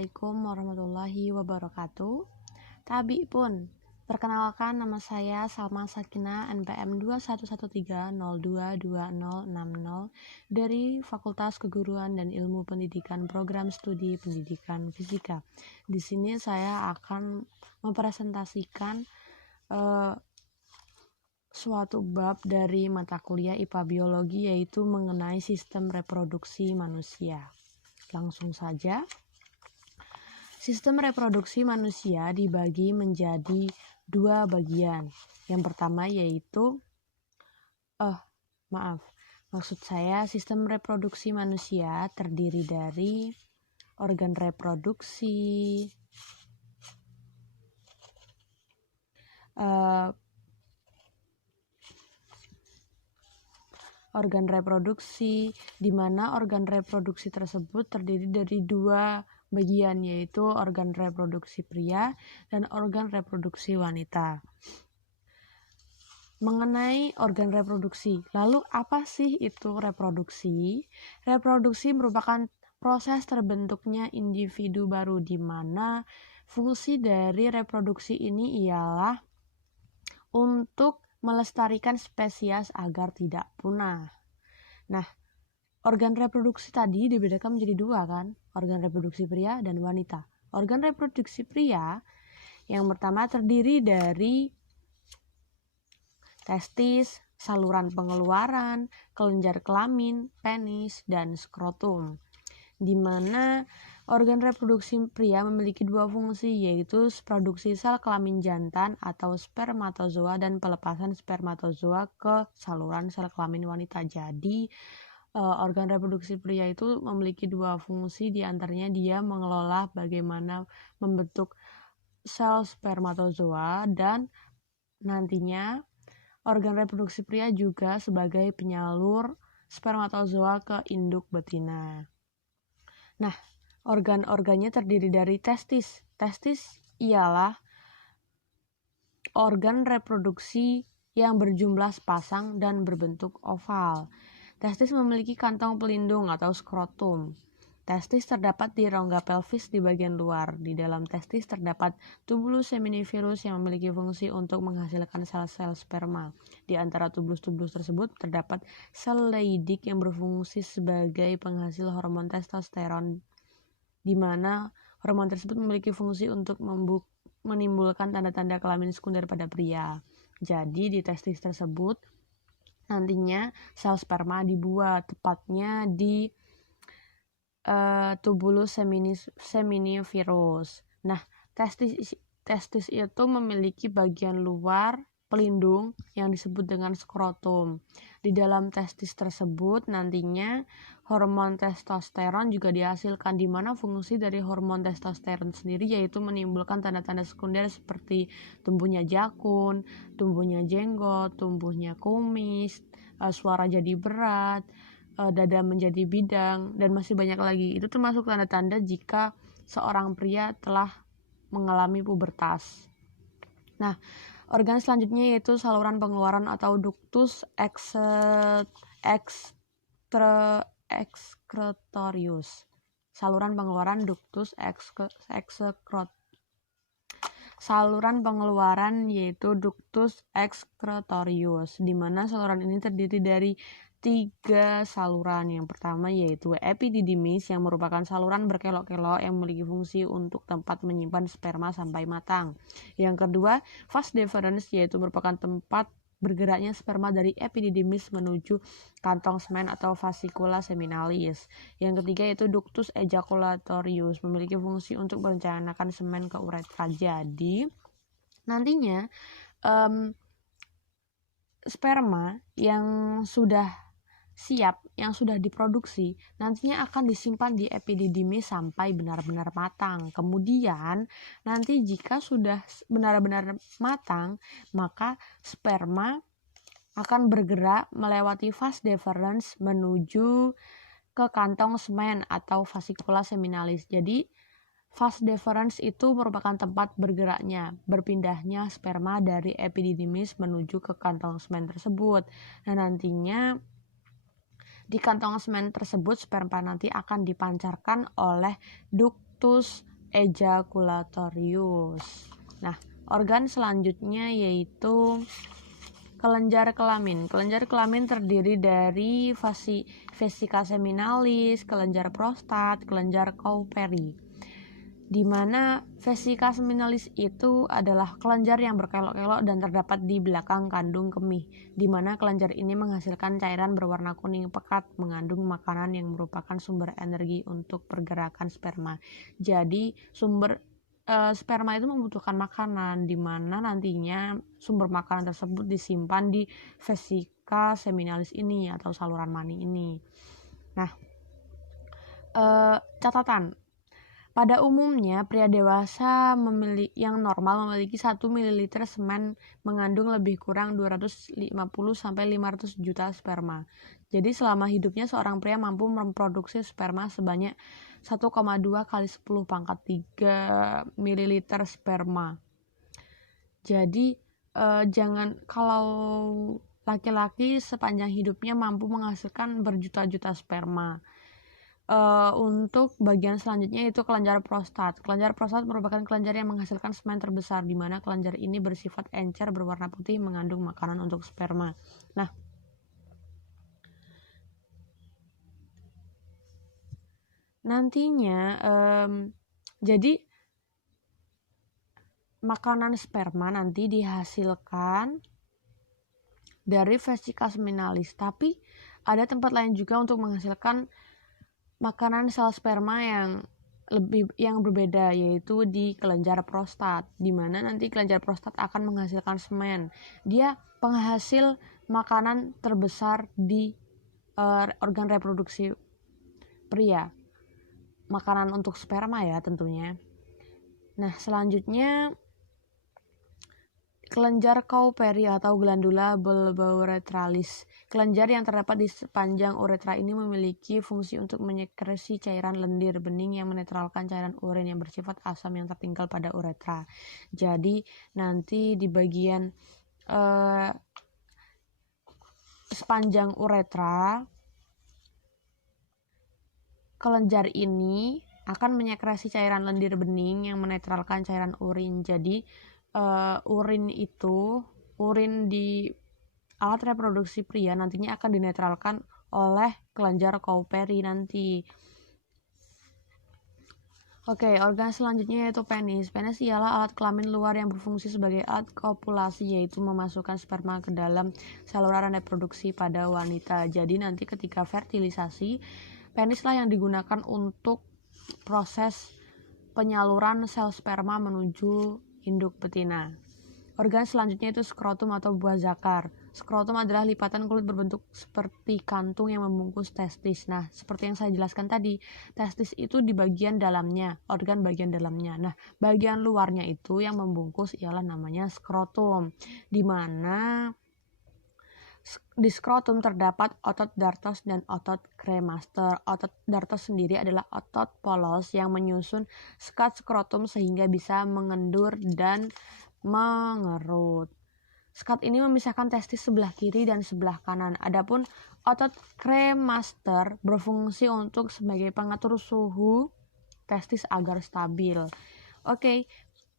Assalamualaikum warahmatullahi wabarakatuh. Tabi pun, perkenalkan nama saya Salma Sakina, NPM 2113022060 dari Fakultas Keguruan dan Ilmu Pendidikan Program Studi Pendidikan Fisika. Di sini saya akan mempresentasikan suatu bab dari mata kuliah IPA Biologi, yaitu mengenai sistem reproduksi manusia. Langsung saja. Sistem reproduksi manusia dibagi menjadi dua bagian. Yang pertama yaitu maksud saya sistem reproduksi manusia terdiri dari organ reproduksi, di mana organ reproduksi tersebut terdiri dari dua bagian, yaitu organ reproduksi pria dan organ reproduksi wanita. Mengenai organ reproduksi, lalu apa sih itu reproduksi? Reproduksi merupakan proses terbentuknya individu baru, di mana fungsi dari reproduksi ini ialah untuk melestarikan spesies agar tidak punah. Nah, organ reproduksi tadi dibedakan menjadi dua kan, organ reproduksi pria dan wanita. Organ reproduksi pria yang pertama terdiri dari testis, saluran pengeluaran, kelenjar kelamin, penis, dan skrotum. Di mana organ reproduksi pria memiliki dua fungsi, yaitu produksi sel kelamin jantan atau spermatozoa dan pelepasan spermatozoa ke saluran sel kelamin wanita. Jadi organ reproduksi pria itu memiliki dua fungsi, diantaranya dia mengelola bagaimana membentuk sel spermatozoa, dan nantinya organ reproduksi pria juga sebagai penyalur spermatozoa ke induk betina. Nah, organ-organnya terdiri dari testis. Testis ialah organ reproduksi yang berjumlah sepasang dan berbentuk oval. Testis memiliki kantong pelindung atau skrotum. Testis terdapat di rongga pelvis di bagian luar. Di dalam testis terdapat tubulus seminivirus yang memiliki fungsi untuk menghasilkan sel-sel sperma. Di antara tubulus-tubulus tersebut terdapat sel Leydig yang berfungsi sebagai penghasil hormon testosteron, di mana hormon tersebut memiliki fungsi untuk menimbulkan tanda-tanda kelamin sekunder pada pria. Jadi di testis tersebut nantinya sel sperma dibuat, tepatnya di tubulus seminivirus. Nah, testis itu memiliki bagian luar pelindung yang disebut dengan skrotum. Di dalam testis tersebut nantinya hormon testosteron juga dihasilkan, di mana fungsi dari hormon testosteron sendiri yaitu menimbulkan tanda-tanda sekunder seperti tumbuhnya jakun, tumbuhnya jenggot, tumbuhnya kumis, suara jadi berat, dada menjadi bidang, dan masih banyak lagi. Itu termasuk tanda-tanda jika seorang pria telah mengalami pubertas. Nah, organ selanjutnya yaitu saluran pengeluaran atau ductus excretorius. Saluran pengeluaran ductus Saluran pengeluaran yaitu ductus excretorius, di mana saluran ini terdiri dari 3 saluran. Yang pertama yaitu epididymis, yang merupakan saluran berkelok-kelok yang memiliki fungsi untuk tempat menyimpan sperma sampai matang. Yang kedua, vas deferens, yaitu merupakan tempat bergeraknya sperma dari epididymis menuju kantong semen atau fascicula seminalis. Yang ketiga yaitu ductus ejaculatorius, memiliki fungsi untuk merencanakan semen ke uretra. Jadi nantinya sperma yang sudah siap, yang sudah diproduksi, nantinya akan disimpan di epididymis sampai benar-benar matang. Kemudian nanti jika sudah benar-benar matang, maka sperma akan bergerak melewati vas deferens menuju ke kantong semen atau fascicula seminalis. Jadi vas deferens itu merupakan tempat berpindahnya sperma dari epididymis menuju ke kantong semen tersebut. Dan nantinya di kantong semen tersebut sperma nanti akan dipancarkan oleh ductus ejaculatorius. Nah, organ selanjutnya yaitu kelenjar kelamin. Kelenjar kelamin terdiri dari vesika seminalis, kelenjar prostat, kelenjar Cowperry. Di mana vesika seminalis itu adalah kelenjar yang berkelok-kelok dan terdapat di belakang kandung kemih, di mana kelenjar ini menghasilkan cairan berwarna kuning pekat mengandung makanan yang merupakan sumber energi untuk pergerakan sperma. Jadi sperma itu membutuhkan makanan, di mana nantinya sumber makanan tersebut disimpan di vesika seminalis ini atau saluran mani ini. Nah, catatan. Pada umumnya, pria dewasa yang normal memiliki 1 ml semen mengandung lebih kurang 250-500 juta sperma. Jadi selama hidupnya seorang pria mampu memproduksi sperma sebanyak 1,2 kali 10 pangkat 3 ml sperma. Jadi kalau laki-laki sepanjang hidupnya mampu menghasilkan berjuta-juta sperma. Untuk bagian selanjutnya itu kelenjar prostat. Kelenjar prostat merupakan kelenjar yang menghasilkan semen terbesar, di mana kelenjar ini bersifat encer berwarna putih mengandung makanan untuk sperma. Nah, nantinya jadi makanan sperma nanti dihasilkan dari vesika seminalis, tapi ada tempat lain juga untuk menghasilkan makanan sel sperma yang berbeda, yaitu di kelenjar prostat, di mana nanti kelenjar prostat akan menghasilkan semen. Dia penghasil makanan terbesar di organ reproduksi pria. Makanan untuk sperma ya tentunya. Nah, selanjutnya kelenjar Cowperry atau glandula bulbouretralis. Kelenjar yang terdapat di sepanjang uretra ini memiliki fungsi untuk menyekresi cairan lendir bening yang menetralkan cairan urin yang bersifat asam yang tertinggal pada uretra. Jadi nanti di bagian sepanjang uretra, kelenjar ini akan menyekresi cairan lendir bening yang menetralkan cairan urin. Jadi urin di alat reproduksi pria nantinya akan dinetralkan oleh kelenjar Cowperry nanti. Oke, organ selanjutnya yaitu penis. Penis ialah alat kelamin luar yang berfungsi sebagai alat kopulasi, yaitu memasukkan sperma ke dalam saluran reproduksi pada wanita. Jadi nanti ketika fertilisasi, penislah yang digunakan untuk proses penyaluran sel sperma menuju induk betina. Organ selanjutnya itu skrotum atau buah zakar. Skrotum adalah lipatan kulit berbentuk seperti kantung yang membungkus testis. Nah, seperti yang saya jelaskan tadi, testis itu di bagian dalamnya, organ bagian dalamnya. Nah, bagian luarnya itu yang membungkus ialah namanya skrotum, di mana di skrotum terdapat otot dartos dan otot cremaster. Otot dartos sendiri adalah otot polos yang menyusun skat skrotum sehingga bisa mengendur dan mengerut. Skat ini memisahkan testis sebelah kiri dan sebelah kanan. Adapun otot cremaster berfungsi untuk sebagai pengatur suhu testis agar stabil. Oke.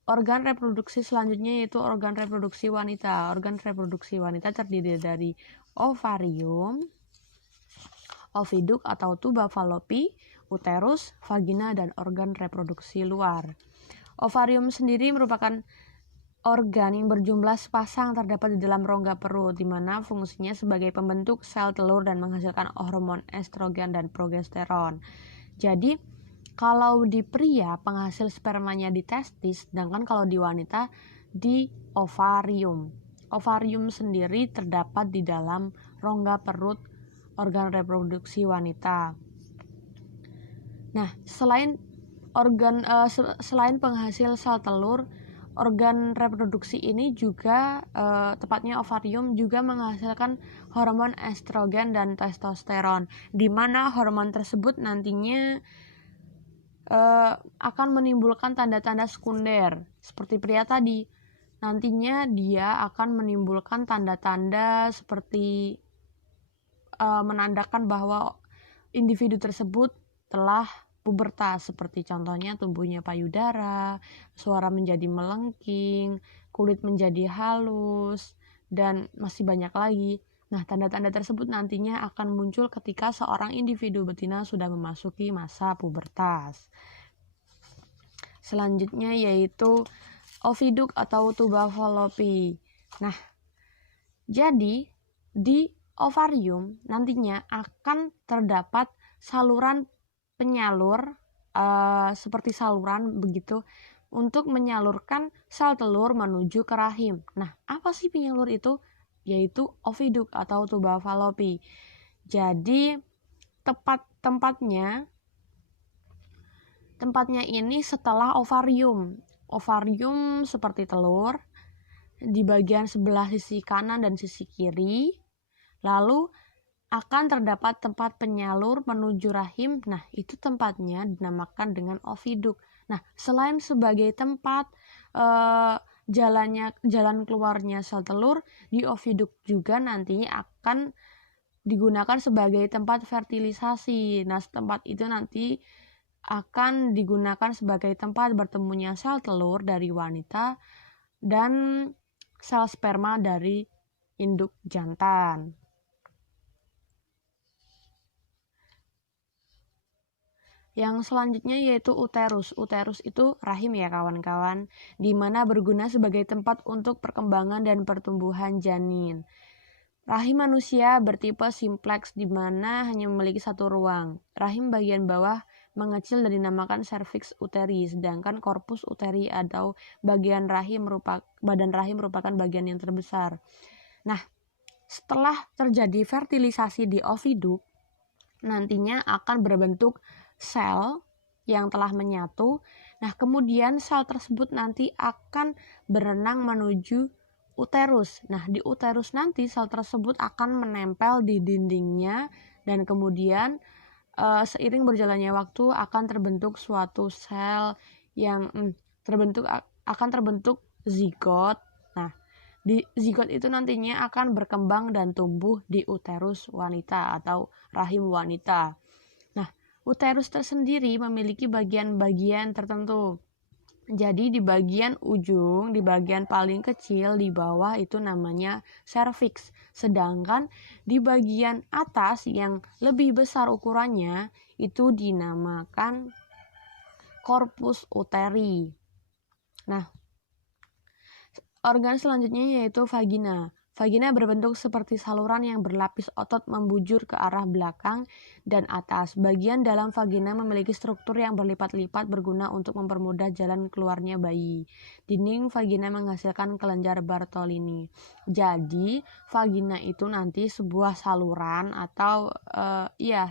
Organ reproduksi selanjutnya yaitu organ reproduksi wanita. Organ reproduksi wanita terdiri dari ovarium, oviduk atau tuba fallopi, uterus, vagina, dan organ reproduksi luar. Ovarium sendiri merupakan organ yang berjumlah sepasang terdapat di dalam rongga perut, di mana fungsinya sebagai pembentuk sel telur dan menghasilkan hormon estrogen dan progesteron. Jadi, kalau di pria penghasil spermanya di testis, sedangkan kalau di wanita di ovarium. Ovarium sendiri terdapat di dalam rongga perut organ reproduksi wanita. Nah, selain penghasil sel telur, organ reproduksi ini juga tepatnya ovarium juga menghasilkan hormon estrogen dan testosteron, di mana hormon tersebut nantinya akan menimbulkan tanda-tanda sekunder seperti pria tadi. Nantinya dia akan menimbulkan tanda-tanda seperti menandakan bahwa individu tersebut telah pubertas, seperti contohnya tumbuhnya payudara, suara menjadi melengking, kulit menjadi halus, dan masih banyak lagi. Nah, tanda-tanda tersebut nantinya akan muncul ketika seorang individu betina sudah memasuki masa pubertas. Selanjutnya yaitu oviduk atau tuba fallopi. Nah, jadi di ovarium nantinya akan terdapat saluran penyalur seperti saluran begitu untuk menyalurkan sel telur menuju ke rahim. Nah, apa sih penyalur itu? Yaitu oviduk atau tuba fallopi. Jadi tempatnya ini setelah ovarium. Ovarium seperti telur di bagian sebelah sisi kanan dan sisi kiri. Lalu akan terdapat tempat penyalur menuju rahim. Nah, itu tempatnya dinamakan dengan oviduk. Nah, selain sebagai tempat jalan keluarnya sel telur, di oviduk juga nantinya akan digunakan sebagai tempat fertilisasi. Nah, tempat itu nanti akan digunakan sebagai tempat bertemunya sel telur dari wanita dan sel sperma dari induk jantan. Yang selanjutnya yaitu uterus. Uterus itu rahim ya kawan-kawan, di mana berguna sebagai tempat untuk perkembangan dan pertumbuhan janin. Rahim manusia bertipe simplex di mana hanya memiliki satu ruang. Rahim bagian bawah mengecil dan dinamakan cervix uteri, sedangkan corpus uteri atau badan rahim merupakan bagian yang terbesar. Nah, setelah terjadi fertilisasi di oviduk, nantinya akan berbentuk sel yang telah menyatu. Nah, kemudian sel tersebut nanti akan berenang menuju uterus. Nah, di uterus nanti sel tersebut akan menempel di dindingnya dan kemudian seiring berjalannya waktu akan terbentuk suatu sel yang akan terbentuk zigot. Nah, di zigot itu nantinya akan berkembang dan tumbuh di uterus wanita atau rahim wanita. Nah, uterus tersendiri memiliki bagian-bagian tertentu. Jadi di bagian ujung, di bagian paling kecil di bawah itu namanya cervix. Sedangkan di bagian atas yang lebih besar ukurannya itu dinamakan corpus uteri. Nah, organ selanjutnya yaitu vagina. Vagina berbentuk seperti saluran yang berlapis otot membujur ke arah belakang dan atas. Bagian dalam vagina memiliki struktur yang berlipat-lipat berguna untuk mempermudah jalan keluarnya bayi. Dinding vagina menghasilkan kelenjar Bartolini. Jadi, vagina itu nanti sebuah saluran atau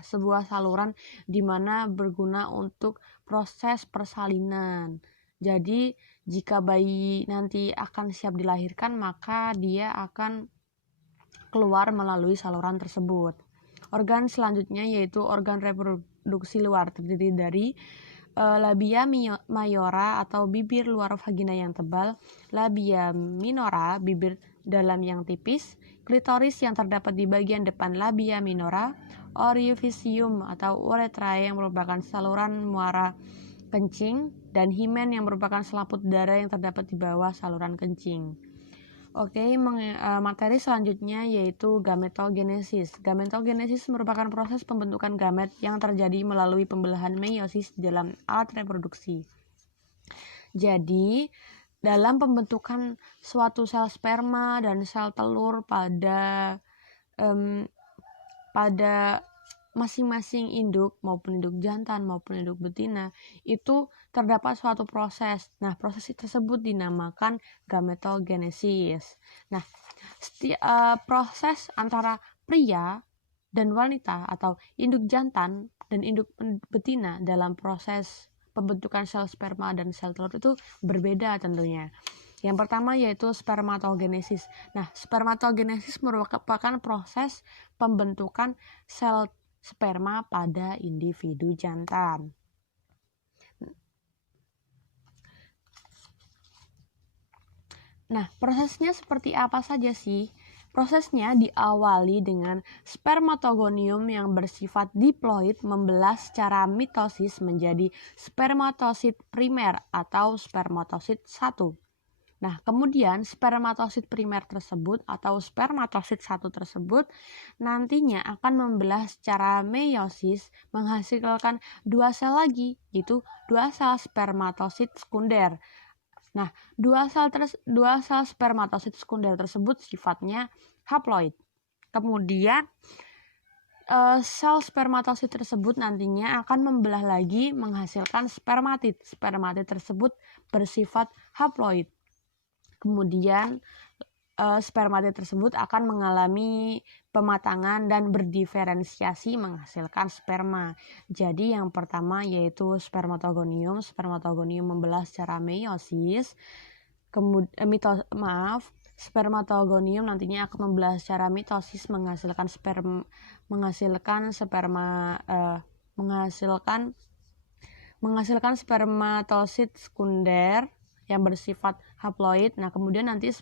sebuah saluran di mana berguna untuk proses persalinan. Jadi, jika bayi nanti akan siap dilahirkan, maka dia akan keluar melalui saluran tersebut. Organ selanjutnya yaitu organ reproduksi luar, terdiri dari labia mayora atau bibir luar vagina yang tebal, labia minora, bibir dalam yang tipis, klitoris yang terdapat di bagian depan labia minora, orificium atau uretra yang merupakan saluran muara kencing, dan himen yang merupakan selaput darah yang terdapat di bawah saluran kencing. Oke, materi selanjutnya yaitu gametogenesis. Gametogenesis merupakan proses pembentukan gamet yang terjadi melalui pembelahan meiosis dalam alat reproduksi. Jadi, dalam pembentukan suatu sel sperma dan sel telur pada masing-masing induk maupun induk jantan maupun induk betina itu terdapat suatu proses. Nah, proses tersebut dinamakan gametogenesis. Nah, proses antara pria dan wanita atau induk jantan dan induk betina dalam proses pembentukan sel sperma dan sel telur itu berbeda tentunya. Yang pertama yaitu spermatogenesis. Nah, spermatogenesis merupakan proses pembentukan sel sperma pada individu jantan. Nah, prosesnya seperti apa saja sih? Prosesnya diawali dengan spermatogonium yang bersifat diploid membelah secara mitosis menjadi spermatosit primer atau spermatosit 1. Nah, kemudian spermatosit primer tersebut atau spermatosit 1 tersebut nantinya akan membelah secara meiosis menghasilkan dua sel lagi, yaitu dua sel spermatosit sekunder. Nah, dua sel spermatosit sekunder tersebut sifatnya haploid. Kemudian sel spermatosit tersebut nantinya akan membelah lagi menghasilkan spermatid. Spermatid tersebut bersifat haploid. Kemudian spermatid tersebut akan mengalami pematangan dan berdiferensiasi menghasilkan sperma. Jadi yang pertama yaitu spermatogonium. Spermatogonium membelah secara meiosis. Spermatogonium nantinya akan membelah secara mitosis menghasilkan spermatosit sekunder yang bersifat haploid. Nah, kemudian nanti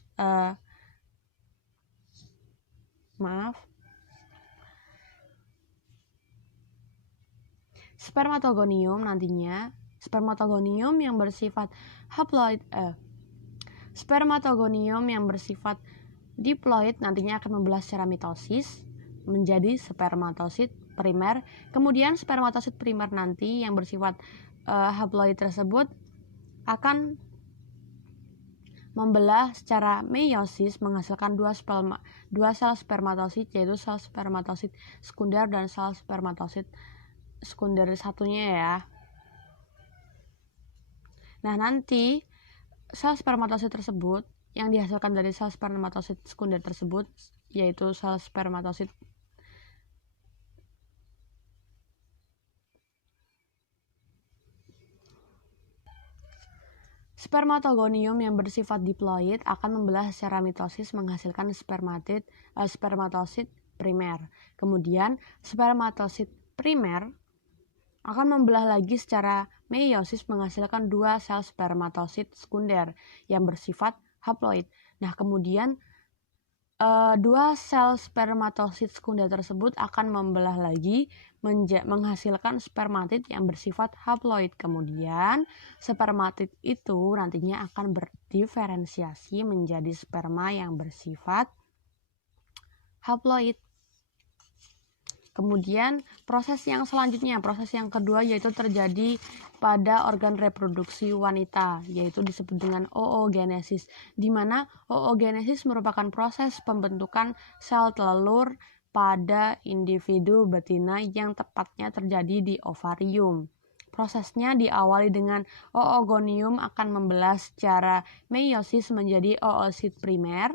spermatogonium yang bersifat haploid spermatogonium yang bersifat diploid nantinya akan membelah secara mitosis menjadi spermatosit primer. Kemudian spermatosit primer nanti yang bersifat haploid tersebut akan membelah secara meiosis menghasilkan dua sel spermatosit, yaitu sel spermatosit sekunder dan sel spermatosit sekunder satunya ya. Nah, nanti sel spermatosit tersebut yang dihasilkan dari sel spermatosit sekunder tersebut yaitu sel spermatosit Spermatogonium yang bersifat diploid akan membelah secara mitosis menghasilkan spermatosit primer. Kemudian spermatosit primer akan membelah lagi secara meiosis menghasilkan dua sel spermatosit sekunder yang bersifat haploid. Nah, kemudian dua sel spermatosit sekunder tersebut akan membelah lagi menghasilkan spermatid yang bersifat haploid. Kemudian spermatid itu nantinya akan berdiferensiasi menjadi sperma yang bersifat haploid. Kemudian proses yang kedua yaitu terjadi pada organ reproduksi wanita, yaitu disebut dengan oogenesis, di mana oogenesis merupakan proses pembentukan sel telur pada individu betina yang tepatnya terjadi di ovarium. Prosesnya diawali dengan oogonium akan membelah secara meiosis menjadi oosit primer.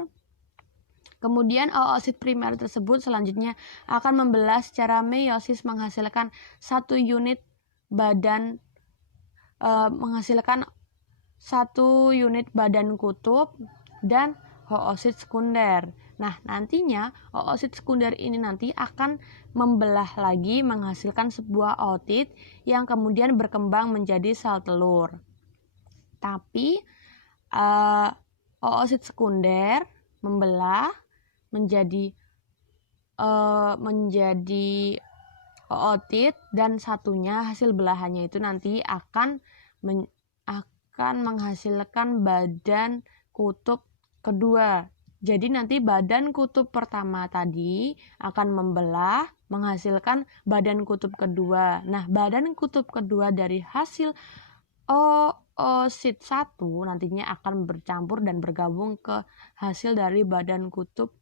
Kemudian oosit primer tersebut selanjutnya akan membelah secara meiosis menghasilkan satu unit badan kutub dan oosit sekunder. Nah, nantinya oosit sekunder ini nanti akan membelah lagi menghasilkan sebuah ootit yang kemudian berkembang menjadi sel telur. Tapi oosit sekunder membelah menjadi ootit dan satunya hasil belahannya itu nanti akan menghasilkan badan kutub kedua. Jadi nanti badan kutub pertama tadi akan membelah menghasilkan badan kutub kedua. Nah, badan kutub kedua dari hasil oosit 1 nantinya akan bercampur dan bergabung ke hasil dari badan kutub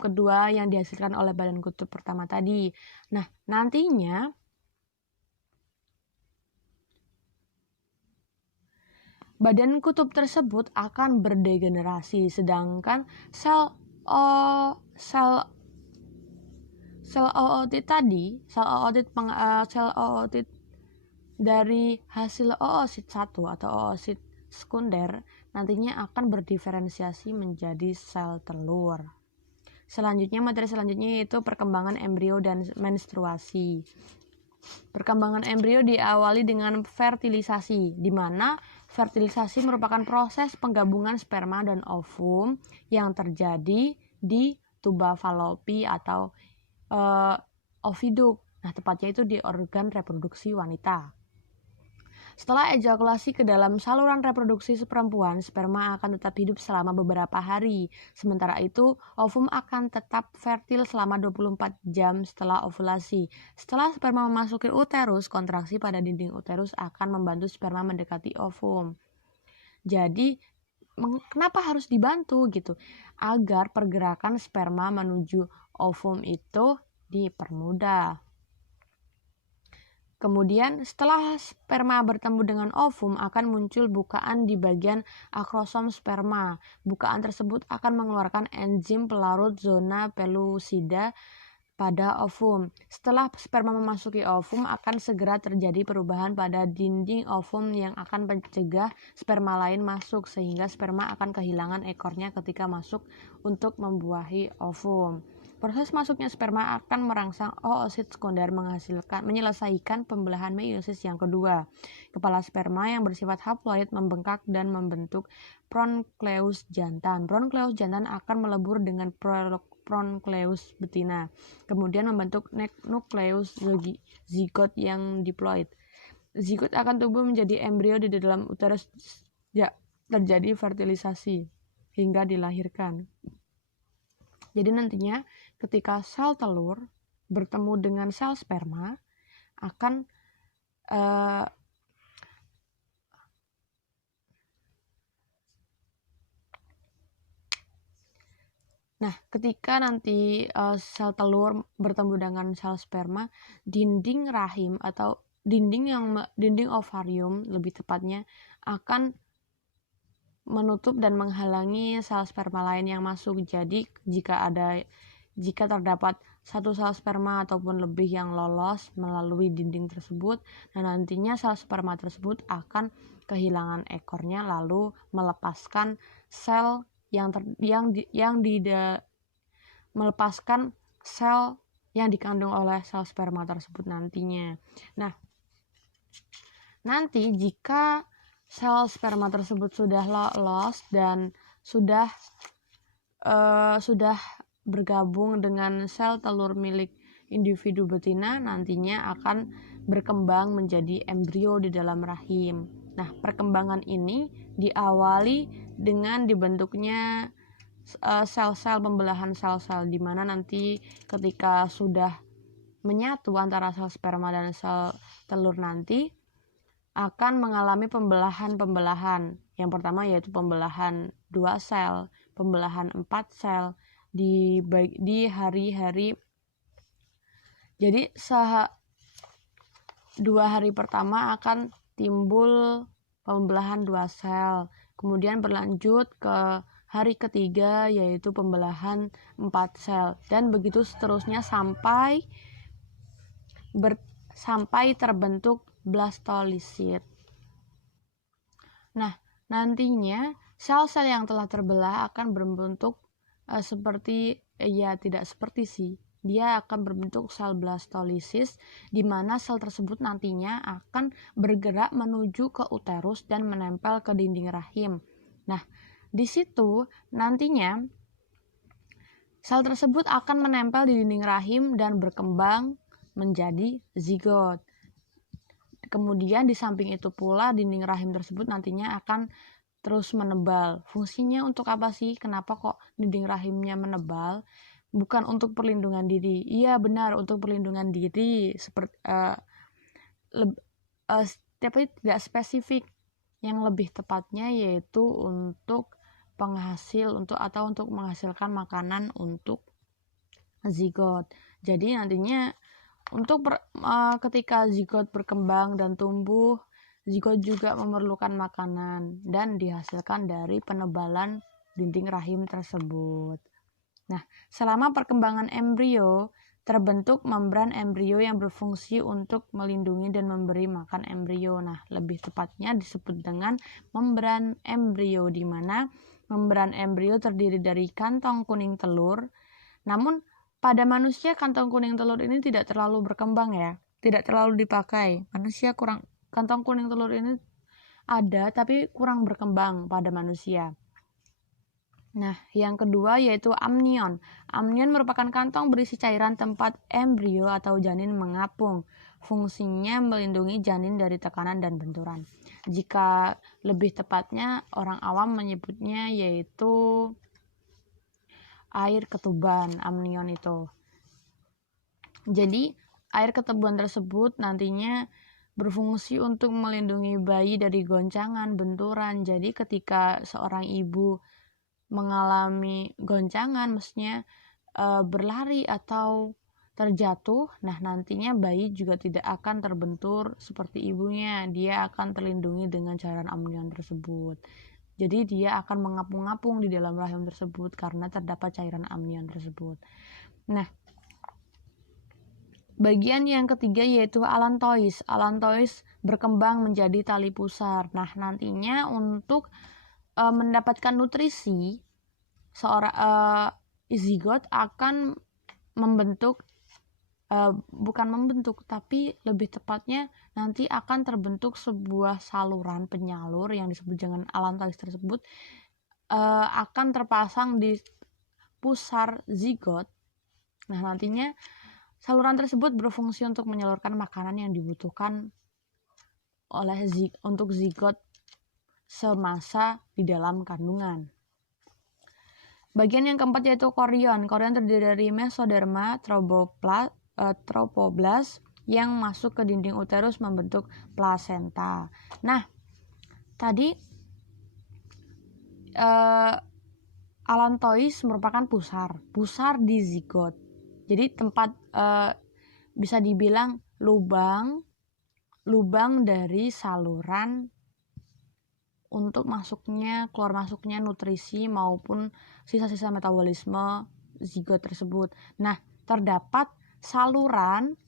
kedua yang dihasilkan oleh badan kutub pertama tadi. Nah, nantinya badan kutub tersebut akan berdegenerasi, sedangkan sel ootit dari hasil oosit 1 atau oosit sekunder nantinya akan berdiferensiasi menjadi sel telur. Materi selanjutnya yaitu perkembangan embrio dan menstruasi. Perkembangan embrio diawali dengan fertilisasi, di mana fertilisasi merupakan proses penggabungan sperma dan ovum yang terjadi di tuba falopi atau oviduk. Nah, tepatnya itu di organ reproduksi wanita. Setelah ejakulasi ke dalam saluran reproduksi perempuan, sperma akan tetap hidup selama beberapa hari. Sementara itu, ovum akan tetap fertil selama 24 jam setelah ovulasi. Setelah sperma memasuki uterus, kontraksi pada dinding uterus akan membantu sperma mendekati ovum. Jadi, kenapa harus dibantu gitu? Agar pergerakan sperma menuju ovum itu dipermudah. Kemudian setelah sperma bertemu dengan ovum akan muncul bukaan di bagian akrosom sperma. Bukaan tersebut akan mengeluarkan enzim pelarut zona pelusida pada ovum. Setelah sperma memasuki ovum akan segera terjadi perubahan pada dinding ovum yang akan mencegah sperma lain masuk sehingga sperma akan kehilangan ekornya ketika masuk untuk membuahi ovum. Proses masuknya sperma akan merangsang oosit sekunder menyelesaikan pembelahan meiosis yang kedua. Kepala sperma yang bersifat haploid membengkak dan membentuk pronkleus jantan. Pronkleus jantan akan melebur dengan pronkleus betina, kemudian membentuk nukleus zigot yang diploid. Zigot akan tumbuh menjadi embrio di dalam uterus. Ya, terjadi fertilisasi hingga dilahirkan. Jadi nantinya ketika sel telur bertemu dengan sel sperma akan ketika nanti sel telur bertemu dengan sel sperma, dinding rahim atau dinding ovarium lebih tepatnya akan menutup dan menghalangi sel sperma lain yang masuk. Jadi jika terdapat satu sel sperma ataupun lebih yang lolos melalui dinding tersebut, dan nantinya sel sperma tersebut akan kehilangan ekornya lalu melepaskan sel melepaskan sel yang dikandung oleh sel sperma tersebut nantinya. Nah, nanti jika sel sperma tersebut sudah lolos dan sudah bergabung dengan sel telur milik individu betina, nantinya akan berkembang menjadi embrio di dalam rahim. Nah, perkembangan ini diawali dengan dibentuknya sel-sel pembelahan sel-sel, di mana nanti ketika sudah menyatu antara sel sperma dan sel telur nanti akan mengalami pembelahan. Yang pertama yaitu pembelahan 2 sel, pembelahan 4 sel di hari-hari. Jadi 2 hari pertama akan timbul pembelahan 2 sel. Kemudian berlanjut ke hari ketiga yaitu pembelahan 4 sel, dan begitu seterusnya sampai terbentuk blastolisit. Nah, nantinya sel-sel yang telah terbelah akan berbentuk tidak seperti sih. Dia akan berbentuk sel blastolisis, di mana sel tersebut nantinya akan bergerak menuju ke uterus dan menempel ke dinding rahim. Nah, di situ nantinya sel tersebut akan menempel di dinding rahim dan berkembang menjadi zigot. Kemudian di samping itu pula dinding rahim tersebut nantinya akan terus menebal. Fungsinya untuk apa sih? Kenapa kok dinding rahimnya menebal? Bukan untuk perlindungan diri. Iya benar, untuk perlindungan diri, tapi tidak spesifik. Yang lebih tepatnya yaitu untuk untuk menghasilkan makanan untuk zigot. Jadi nantinya ketika zigot berkembang dan tumbuh, zigot juga memerlukan makanan dan dihasilkan dari penebalan dinding rahim tersebut. Nah, selama perkembangan embrio, terbentuk membran embrio yang berfungsi untuk melindungi dan memberi makan embrio. Nah, lebih tepatnya disebut dengan membran embrio, di mana membran embrio terdiri dari kantong kuning telur. Namun pada manusia kantong kuning telur ini tidak terlalu berkembang ya. tidak terlalu dipakai. Manusia kurang, kantong kuning telur ini ada tapi kurang berkembang pada manusia. Nah, yang kedua yaitu amnion. Amnion merupakan kantong berisi cairan tempat embrio atau janin mengapung. Fungsinya melindungi janin dari tekanan dan benturan. Jika lebih tepatnya orang awam menyebutnya yaitu air ketuban, amnion itu. Jadi, air ketuban tersebut nantinya berfungsi untuk melindungi bayi dari goncangan, benturan. Jadi, ketika seorang ibu mengalami goncangan, maksudnya berlari atau terjatuh, nah nantinya bayi juga tidak akan terbentur seperti ibunya. Dia akan terlindungi dengan cairan amnion tersebut. Jadi dia akan mengapung-apung di dalam rahim tersebut karena terdapat cairan amnion tersebut. Nah, bagian yang ketiga yaitu allantois. Allantois berkembang menjadi tali pusar. Nah, nantinya untuk mendapatkan nutrisi, seorang zigot akan membentuk, bukan membentuk, tapi lebih tepatnya nanti akan terbentuk sebuah saluran penyalur yang disebut dengan allantois tersebut, akan terpasang di pusar zigot. Nah, nantinya saluran tersebut berfungsi untuk menyalurkan makanan yang dibutuhkan oleh untuk zigot semasa di dalam kandungan. Bagian yang keempat yaitu korion. Korion terdiri dari mesoderma, trophoblas yang masuk ke dinding uterus membentuk plasenta. Nah, tadi allantois merupakan pusar di zigot. Jadi tempat bisa dibilang lubang dari saluran untuk keluar masuknya nutrisi maupun sisa-sisa metabolisme zigot tersebut. Nah, terdapat saluran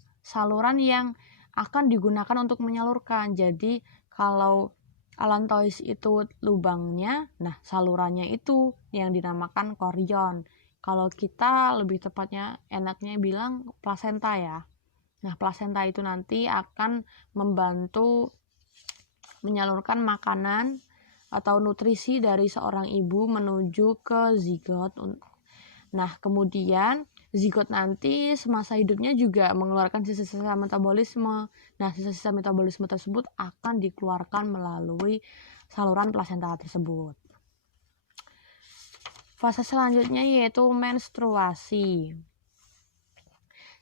yang akan digunakan untuk menyalurkan. Jadi, kalau allantois itu lubangnya, nah salurannya itu yang dinamakan korion. Kalau kita lebih tepatnya enaknya bilang plasenta ya. Nah, plasenta itu nanti akan membantu menyalurkan makanan atau nutrisi dari seorang ibu menuju ke zigot. Nah, kemudian zigot nanti semasa hidupnya juga mengeluarkan sisa-sisa metabolisme. Nah, sisa-sisa metabolisme tersebut akan dikeluarkan melalui saluran plasenta tersebut. Fase selanjutnya yaitu menstruasi.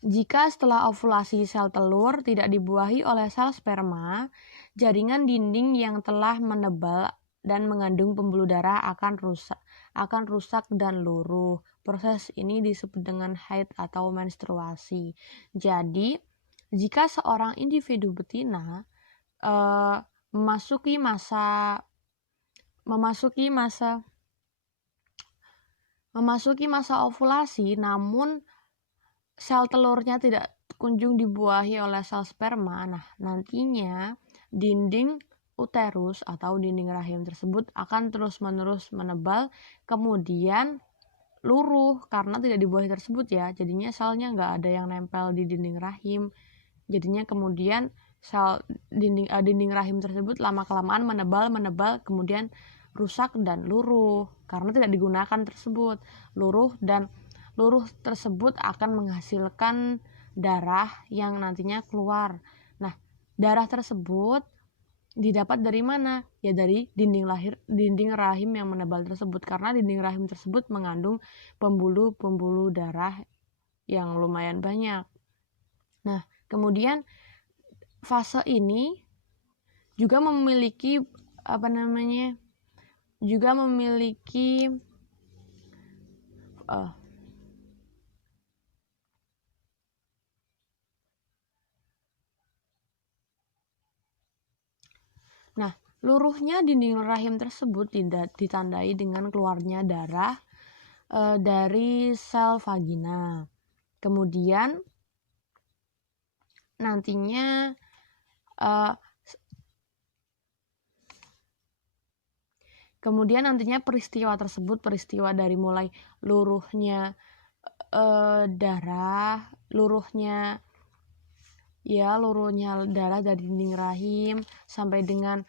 Jika setelah ovulasi sel telur tidak dibuahi oleh sel sperma, jaringan dinding yang telah menebal dan mengandung pembuluh darah akan rusak dan luruh. Proses ini disebut dengan haid atau menstruasi. Jadi, jika seorang individu betina memasuki masa ovulasi, namun sel telurnya tidak kunjung dibuahi oleh sel sperma, nah nantinya dinding uterus atau dinding rahim tersebut akan terus-menerus menebal, kemudian luruh karena tidak dibuahi tersebut ya. Jadinya selnya nggak ada yang nempel di dinding rahim. Jadinya kemudian sel dinding rahim tersebut lama-kelamaan menebal, kemudian rusak dan luruh karena tidak digunakan tersebut. Luruh tersebut akan menghasilkan darah yang nantinya keluar. Nah, darah tersebut didapat dari mana? Ya dari dinding rahim yang menebal tersebut, karena dinding rahim tersebut mengandung pembuluh darah yang lumayan banyak. Nah, kemudian fase ini juga memiliki Nah, luruhnya dinding rahim tersebut ditandai dengan keluarnya darah dari sel vagina. Kemudian nantinya peristiwa dari mulai luruhnya darah, luruhnya ya luruhnya darah dari dinding rahim sampai dengan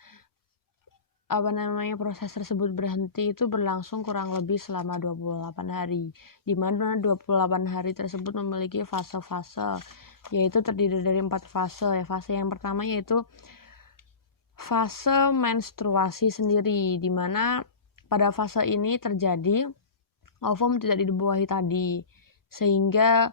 proses tersebut berhenti itu berlangsung kurang lebih selama 28 hari, di mana 28 hari tersebut memiliki fase-fase, yaitu terdiri dari 4 fase. Fase yang pertama yaitu fase menstruasi sendiri, di mana pada fase ini terjadi ovum tidak dibuahi tadi, sehingga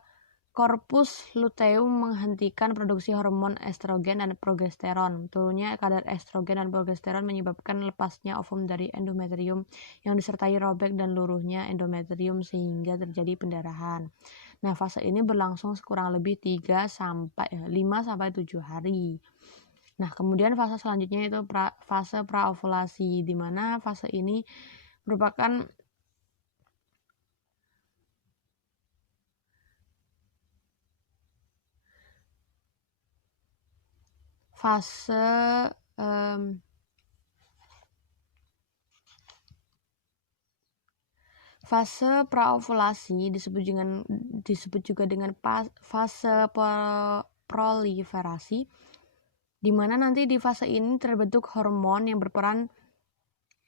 korpus luteum menghentikan produksi hormon estrogen dan progesteron. Turunnya kadar estrogen dan progesteron menyebabkan lepasnya ovum dari endometrium yang disertai robek dan luruhnya endometrium sehingga terjadi pendarahan. Nah, fase ini berlangsung kurang lebih 5 sampai 7 hari. Nah, kemudian fase selanjutnya itu fase praovulasi, di mana fase ini merupakan fase fase praovulasi disebut juga dengan fase proliferasi, di mana nanti di fase ini terbentuk hormon yang berperan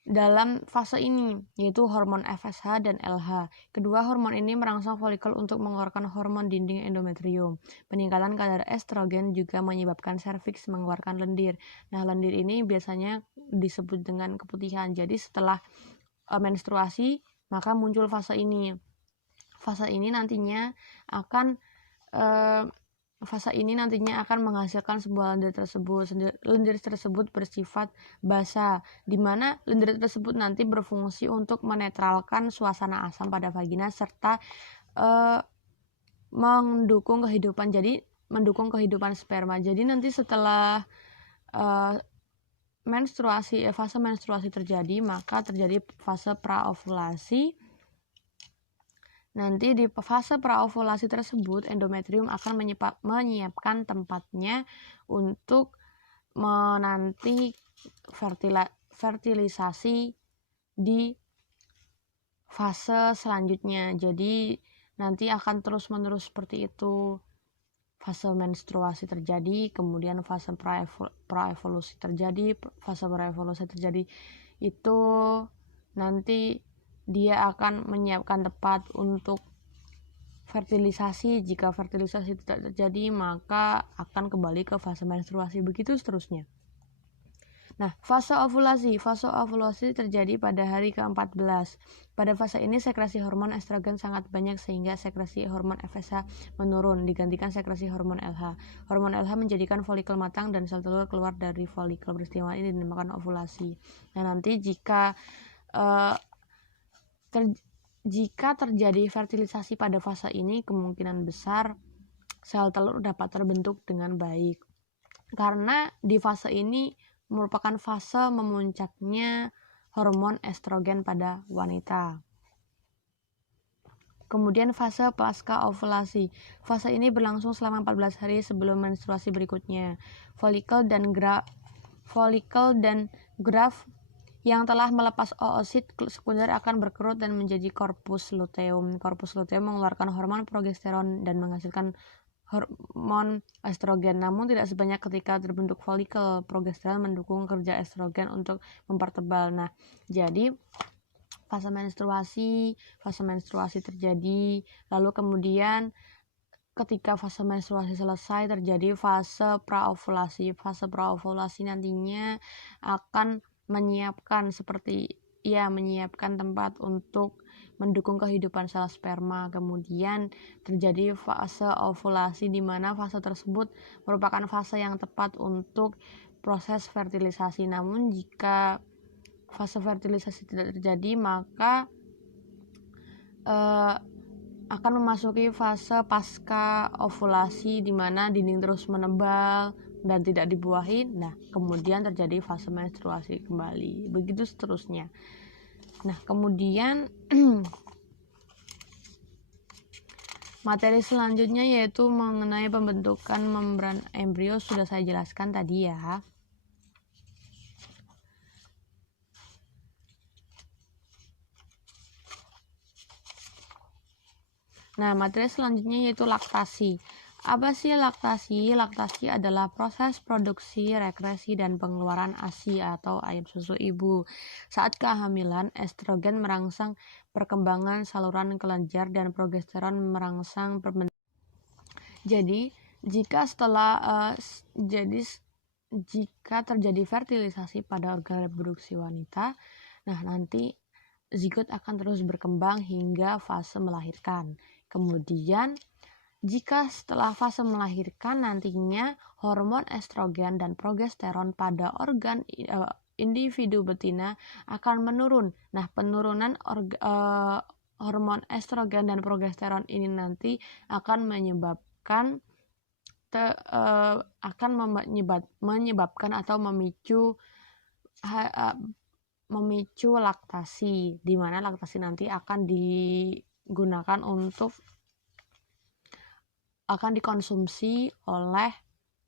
dalam fase ini, yaitu hormon FSH dan LH. Kedua hormon ini merangsang folikel untuk mengeluarkan hormon dinding endometrium. Peningkatan kadar estrogen juga menyebabkan serviks mengeluarkan lendir. Nah, lendir ini biasanya disebut dengan keputihan. Jadi setelah menstruasi, maka muncul fase ini. Fase ini nantinya akan menghasilkan sebuah lendir tersebut. Lendir tersebut bersifat basa, di mana lendir tersebut nanti berfungsi untuk menetralkan suasana asam pada vagina serta mendukung kehidupan sperma. Jadi nanti setelah fase menstruasi terjadi, maka terjadi fase praovulasi. Nanti di fase praovulasi tersebut, endometrium akan menyiapkan tempatnya untuk menanti fertilisasi di fase selanjutnya. Jadi nanti akan terus-menerus seperti itu. Fase menstruasi terjadi, kemudian fase praevolusi terjadi. Fase praevolusi terjadi itu nanti dia akan menyiapkan tempat untuk fertilisasi. Jika fertilisasi tidak terjadi, maka akan kembali ke fase menstruasi, begitu seterusnya. Nah, fase ovulasi terjadi pada hari ke-14. Pada fase ini sekresi hormon estrogen sangat banyak sehingga sekresi hormon FSH menurun, digantikan sekresi hormon LH. Hormon LH menjadikan folikel matang dan sel telur keluar dari folikel. Peristiwa ini dinamakan ovulasi. Nah, nanti jika terjadi fertilisasi pada fase ini, kemungkinan besar sel telur dapat terbentuk dengan baik. Karena di fase ini merupakan fase memuncaknya hormon estrogen pada wanita. Kemudian fase pasca ovulasi. Fase ini berlangsung selama 14 hari sebelum menstruasi berikutnya. Folikel dan graf yang telah melepas oosit sekunder akan berkerut dan menjadi korpus luteum. Korpus luteum mengeluarkan hormon progesteron dan menghasilkan hormon estrogen, namun tidak sebanyak ketika terbentuk folikel. Progesteron mendukung kerja estrogen untuk mempertebal. Nah, jadi fase menstruasi terjadi, lalu kemudian ketika fase menstruasi selesai terjadi fase praovulasi. Fase praovulasi nantinya akan menyiapkan tempat untuk mendukung kehidupan sel sperma. Kemudian terjadi fase ovulasi, di mana fase tersebut merupakan fase yang tepat untuk proses fertilisasi. Namun jika fase fertilisasi tidak terjadi, maka akan memasuki fase pasca ovulasi, di mana dinding terus menebal dan tidak dibuahi. Nah, kemudian terjadi fase menstruasi kembali, begitu seterusnya. Nah, kemudian materi selanjutnya yaitu mengenai pembentukan membran embrio, sudah saya jelaskan tadi ya. Nah, materi selanjutnya yaitu laktasi. Apa sih laktasi? Laktasi adalah proses produksi, rekresi, dan pengeluaran ASI atau air susu ibu. Saat kehamilan, estrogen merangsang perkembangan saluran kelenjar dan progesteron merangsang perbendakan. Jadi, jika terjadi fertilisasi pada organ reproduksi wanita, nah nanti zigot akan terus berkembang hingga fase melahirkan. Kemudian jika setelah fase melahirkan nantinya hormon estrogen dan progesteron pada organ individu betina akan menurun. Nah, penurunan hormon estrogen dan progesteron ini nanti akan menyebabkan atau memicu laktasi, di mana laktasi nanti akan dikonsumsi oleh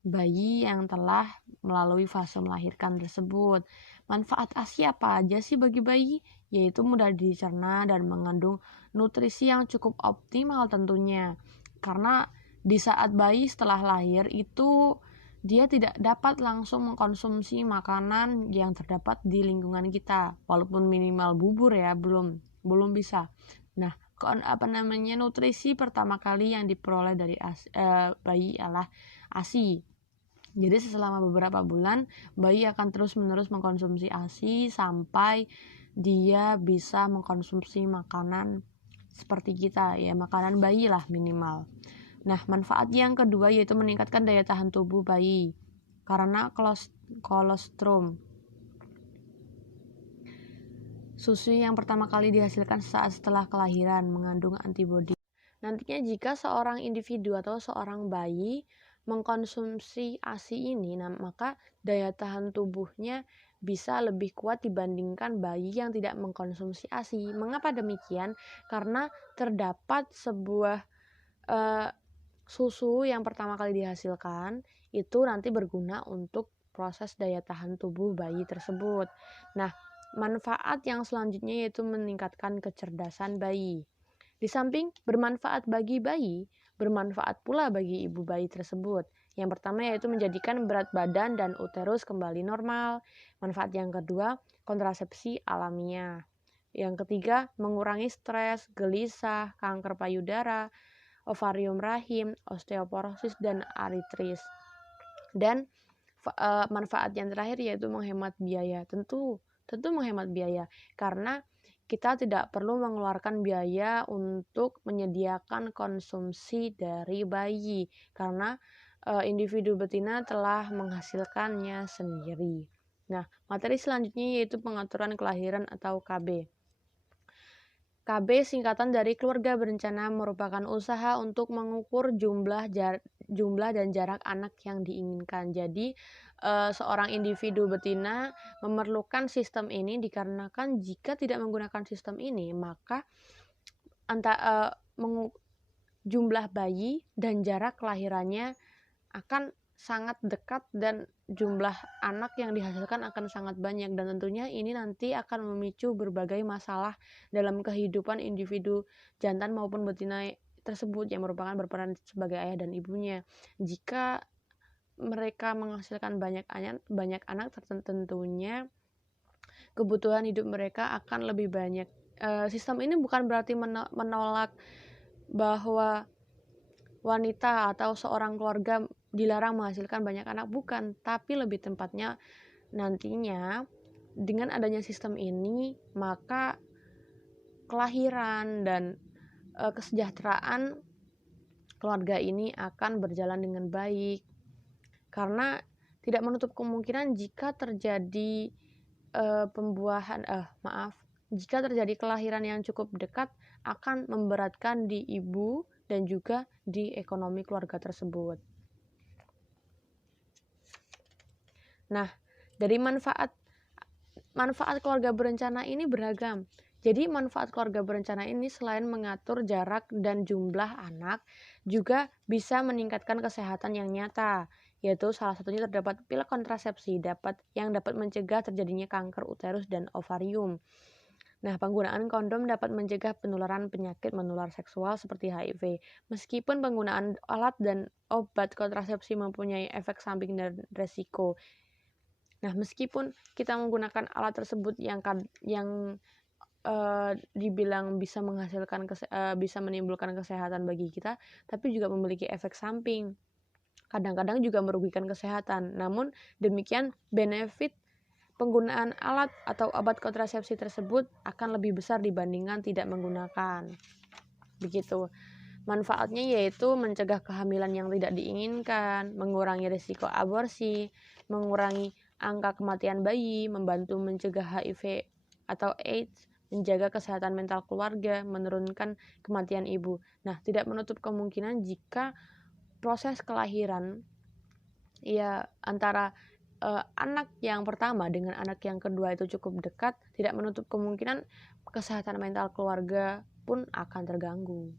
bayi yang telah melalui fase melahirkan tersebut. Manfaat ASI apa aja sih bagi bayi? Yaitu mudah dicerna dan mengandung nutrisi yang cukup optimal tentunya. Karena di saat bayi setelah lahir itu dia tidak dapat langsung mengkonsumsi makanan yang terdapat di lingkungan kita, walaupun minimal bubur ya, belum bisa. Nah, nutrisi pertama kali yang diperoleh dari bayi adalah ASI. Jadi selama beberapa bulan bayi akan terus-menerus mengkonsumsi ASI sampai dia bisa mengkonsumsi makanan seperti kita ya, makanan bayi lah minimal. Nah, manfaat yang kedua yaitu meningkatkan daya tahan tubuh bayi karena kolostrum. Susu yang pertama kali dihasilkan saat setelah kelahiran mengandung antibodi. Nantinya jika seorang individu atau seorang bayi mengkonsumsi ASI ini, maka daya tahan tubuhnya bisa lebih kuat dibandingkan bayi yang tidak mengkonsumsi ASI. Mengapa demikian? Karena terdapat sebuah susu yang pertama kali dihasilkan itu nanti berguna untuk proses daya tahan tubuh bayi tersebut. Nah, manfaat yang selanjutnya yaitu meningkatkan kecerdasan bayi. Di samping bermanfaat bagi bayi, bermanfaat pula bagi ibu bayi tersebut. Yang pertama yaitu menjadikan berat badan dan uterus kembali normal. Manfaat yang kedua, kontrasepsi alamiah. Yang ketiga, mengurangi stres, gelisah, kanker payudara, ovarium rahim, osteoporosis, dan aritris. Dan manfaat yang terakhir yaitu menghemat biaya. Tentu menghemat biaya karena kita tidak perlu mengeluarkan biaya untuk menyediakan konsumsi dari bayi karena individu betina telah menghasilkannya sendiri. Nah, materi selanjutnya yaitu pengaturan kelahiran atau KB. KB singkatan dari keluarga berencana merupakan usaha untuk mengukur jumlah dan jarak anak yang diinginkan. Jadi seorang individu betina memerlukan sistem ini dikarenakan jika tidak menggunakan sistem ini maka jumlah bayi dan jarak kelahirannya akan sangat dekat dan jumlah anak yang dihasilkan akan sangat banyak, dan tentunya ini nanti akan memicu berbagai masalah dalam kehidupan individu jantan maupun betina tersebut yang merupakan berperan sebagai ayah dan ibunya. Jika mereka menghasilkan banyak anak, tentunya kebutuhan hidup mereka akan lebih banyak. Sistem ini bukan berarti menolak bahwa wanita atau seorang keluarga dilarang menghasilkan banyak anak, bukan, tapi lebih tempatnya nantinya dengan adanya sistem ini maka kelahiran dan kesejahteraan keluarga ini akan berjalan dengan baik, karena tidak menutup kemungkinan jika terjadi jika terjadi kelahiran yang cukup dekat akan memberatkan di ibu dan juga di ekonomi keluarga tersebut. Nah, dari manfaat keluarga berencana ini beragam. Jadi manfaat keluarga berencana ini selain mengatur jarak dan jumlah anak, juga bisa meningkatkan kesehatan yang nyata, yaitu salah satunya terdapat pil kontrasepsi yang dapat mencegah terjadinya kanker uterus dan ovarium. Nah, penggunaan kondom dapat mencegah penularan penyakit menular seksual seperti HIV. Meskipun penggunaan alat dan obat kontrasepsi mempunyai efek samping dan resiko. Nah, meskipun kita menggunakan alat tersebut yang dibilang bisa bisa menimbulkan kesehatan bagi kita, tapi juga memiliki efek samping. Kadang-kadang juga merugikan kesehatan. Namun demikian, benefit penggunaan alat atau obat kontrasepsi tersebut akan lebih besar dibandingkan tidak menggunakan. Begitu. Manfaatnya yaitu mencegah kehamilan yang tidak diinginkan, mengurangi risiko aborsi, mengurangi angka kematian bayi, membantu mencegah HIV atau AIDS, menjaga kesehatan mental keluarga, menurunkan kematian ibu. Nah, tidak menutup kemungkinan jika proses kelahiran antara anak yang pertama dengan anak yang kedua itu cukup dekat, tidak menutup kemungkinan kesehatan mental keluarga pun akan terganggu.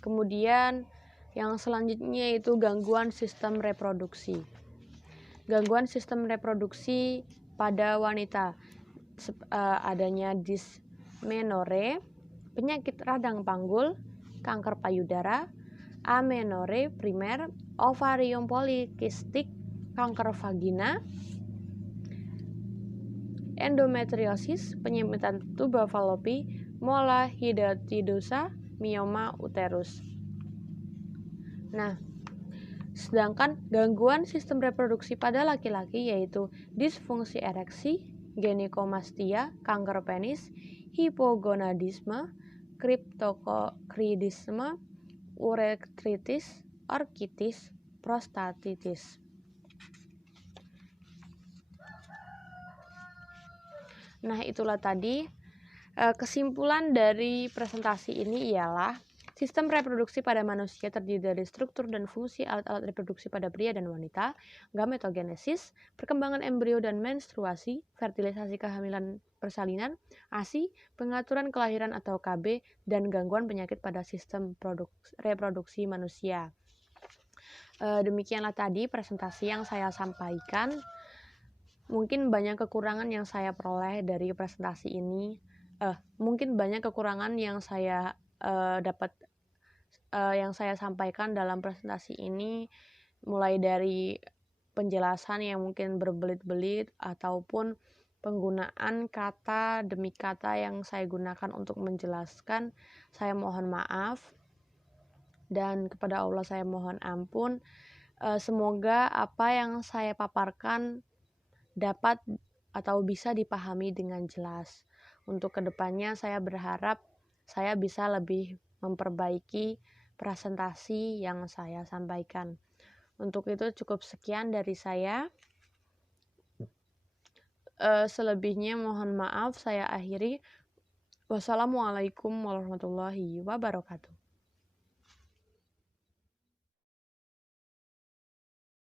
Kemudian yang selanjutnya yaitu gangguan sistem reproduksi. Gangguan sistem reproduksi pada wanita, adanya dysmenorrhea, penyakit radang panggul, kanker payudara, amenorrhea primer, ovarium polikistik, kanker vagina, endometriosis, penyempitan tuba Fallopi, mola hidatidosa, mioma uterus. Nah, sedangkan gangguan sistem reproduksi pada laki-laki yaitu disfungsi ereksi, ginekumastia, kanker penis, hipogonadisme, kriptokokridisme, uretritis, orkitis, prostatitis. Nah, itulah tadi kesimpulan dari presentasi ini ialah sistem reproduksi pada manusia terdiri dari struktur dan fungsi alat-alat reproduksi pada pria dan wanita, gametogenesis, perkembangan embrio dan menstruasi, fertilisasi kehamilan persalinan, ASI, pengaturan kelahiran atau KB, dan gangguan penyakit pada sistem reproduksi manusia. Demikianlah tadi presentasi yang saya sampaikan. Mungkin banyak kekurangan yang saya peroleh dari presentasi ini. Mungkin banyak kekurangan yang saya yang saya sampaikan dalam presentasi ini, mulai dari penjelasan yang mungkin berbelit-belit ataupun penggunaan kata demi kata yang saya gunakan untuk menjelaskan. Saya mohon maaf dan kepada Allah saya mohon ampun. Semoga apa yang saya paparkan dapat atau bisa dipahami dengan jelas. Untuk kedepannya saya berharap saya bisa lebih memperbaiki presentasi yang saya sampaikan. Untuk itu cukup sekian dari saya. Selebihnya mohon maaf saya akhiri. Wassalamualaikum warahmatullahi wabarakatuh.